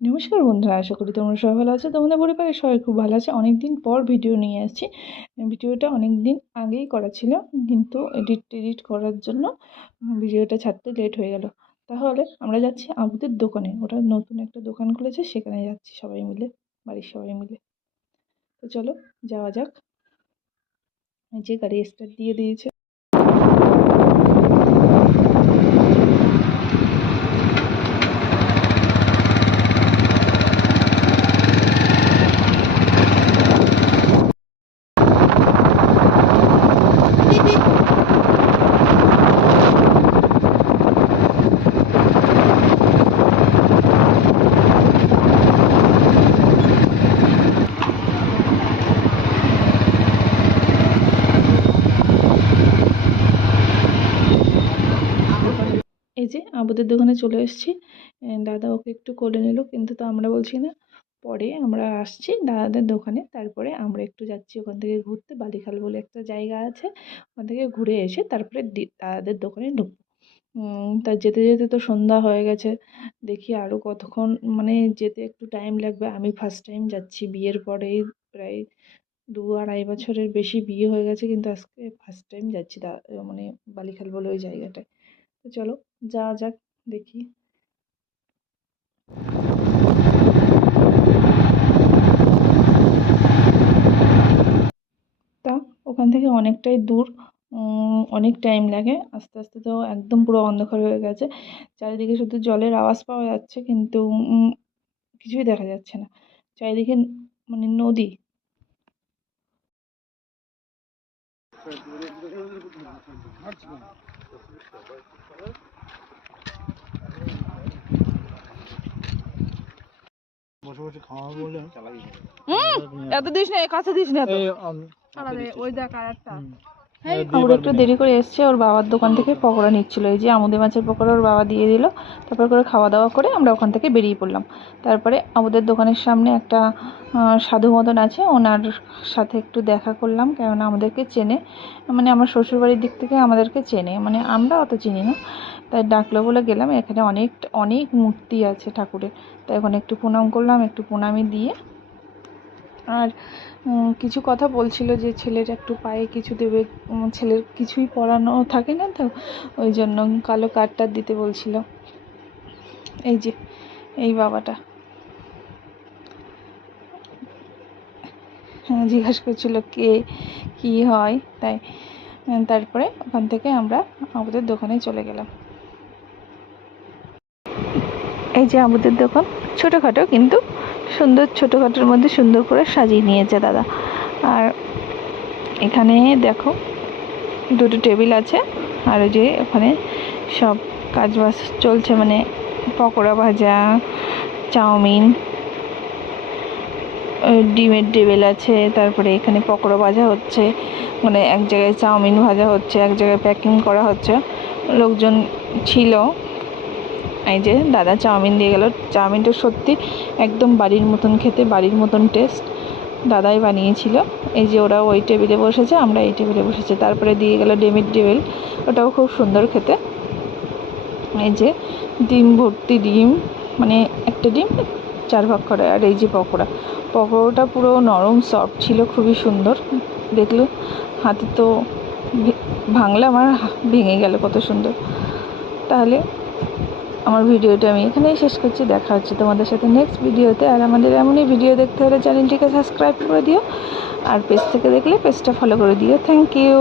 নমস্কার বন্ধুরা, আশা করি তোমরা সবাই ভালো আছো। তোমাদের পরিবারের সবাই খুব ভালো আছে। অনেকদিন পর ভিডিও নিয়ে আসছি। ভিডিওটা অনেক দিন আগেই করা ছিল, কিন্তু এডিট করার জন্য ভিডিওটা ছাড়তে লেট হয়ে গেল। তাহলে আমরা যাচ্ছি আবুদের দোকানে। ওটা নতুন একটা দোকান খুলেছে, সেখানে যাচ্ছি সবাই মিলে, বাড়ির সবাই মিলে। তো চলো যাওয়া যাক। এই যে গাড়ি স্টার্ট দিয়ে দিয়েছে। এই যে আবুদের দোকানে চলে এসেছি। দাদা ওকে একটু কোলে নিল, কিন্তু তো আমরা বলছি না, পরে আমরা আসছি দাদাদের দোকানে। তারপরে আমরা একটু যাচ্ছি ওখান থেকে ঘুরতে। বালিখাল বলে একটা জায়গা আছে, ওখান থেকে ঘুরে এসে তারপরে দাদাদের দোকানে ঢুকবো। তা যেতে যেতে তো সন্ধ্যা হয়ে গেছে। দেখি আরও কতক্ষণ, মানে যেতে একটু টাইম লাগবে। আমি ফার্স্ট টাইম যাচ্ছি বিয়ের পরেই, প্রায় 2-2.5 বছরের বেশি বিয়ে হয়ে গেছে, কিন্তু আজকে ফার্স্ট টাইম যাচ্ছি মানে বালিখাল বলে ওই জায়গাটায়। তো চলো যাওয়া যাক, দেখি। তা ওখান থেকে অনেকটাই দূর, অনেক টাইম লাগে। আস্তে আস্তে তো একদম পুরো অন্ধকার হয়ে গেছে। চারিদিকে শুধু জলের আওয়াজ পাওয়া যাচ্ছে, কিন্তু কিছুই দেখা যাচ্ছে না। চারিদিকে মানে নদী। বসে বসে খাওয়া বললে এত দিস না, কাছে দিস না। ওই দেখ আর একটা ওর একটু দেরি করে এসছে, ওর বাবার দোকান থেকে পকোড়া নিচ্ছিল। এই যে আমুদে মাছের পকোড়া ওর বাবা দিয়ে দিল। তারপর করে খাওয়া দাওয়া করে আমরা ওখান থেকে বেরিয়ে পড়লাম। তারপরে আমাদের দোকানের সামনে একটা সাধু মতন আছে, ওনার সাথে একটু দেখা করলাম, কেননা আমাদেরকে চেনে। মানে আমার শ্বশুরবাড়ির দিক থেকে আমাদেরকে চেনে, মানে আমরা অত চিনি না। তাই ডাকলো বলে গেলাম। এখানে অনেক অনেক মূর্তি আছে ঠাকুরের, তাই ওখানে একটু প্রণাম করলাম। একটু প্রণামি দিয়ে আর কিছু কথা বলছিল যে ছেলের একটু পায়ে কিছু দেবে। ছেলের কিছুই পরানো থাকে না, তো ওই জন্য কালো কার্ডটা দিতে বলছিল। এই যে এই বাবাটা জিজ্ঞাসা করছিল কে কি হয়, তাই তারপরে ওখান থেকে আমরা আমাদের দোকানে চলে গেলাম। এই যে আমাদের দোকান, ছোটোখাটো কিন্তু সুন্দর। ছোটোখাটোর মধ্যে সুন্দর করে সাজিয়ে নিয়েছে দাদা। আর এখানে দেখো দুটো টেবিল আছে, আর ওই যে ওখানে সব কাজবাজ চলছে, মানে পকোড়া ভাজা, চাউমিন, ডিমের টেবিল আছে। তারপরে এখানে পকোড়া ভাজা হচ্ছে, মানে এক জায়গায় চাউমিন ভাজা হচ্ছে, এক জায়গায় প্যাকিং করা হচ্ছে। লোকজন ছিল। এই যে দাদা চাউমিন দিয়ে গেল। চাউমিনটা সত্যি একদম বাড়ির মতন খেতে, বাড়ির মতন টেস্ট। দাদাই বানিয়েছিল। এই যে ওরা ওই টেবিলে বসেছে, আমরা এই টেবিলে বসেছি। তারপরে দিয়ে গেল ডিমের টেবিল, ওটাও খুব সুন্দর খেতে। এই যে ডিম ভর্তি ডিম, মানে একটা ডিম 4 ভাগ করে। আর এই যে পকোড়াটা পুরো নরম সফট ছিল, খুবই সুন্দর। দেখলো হাতে তো ভাঙলে আমার ভেঙে গেল, কত সুন্দর। তাহলে আমার ভিডিওটা আমি এখানেই শেষ করছি। দেখা হচ্ছে তোমাদের সাথে নেক্সট ভিডিওতে। আর আমাদের এমনই ভিডিও দেখতে হলে চ্যানেলটিকে সাবস্ক্রাইব করে দিও, আর পেজ থেকে দেখলে পেজটা ফলো করে দিও। Thank you.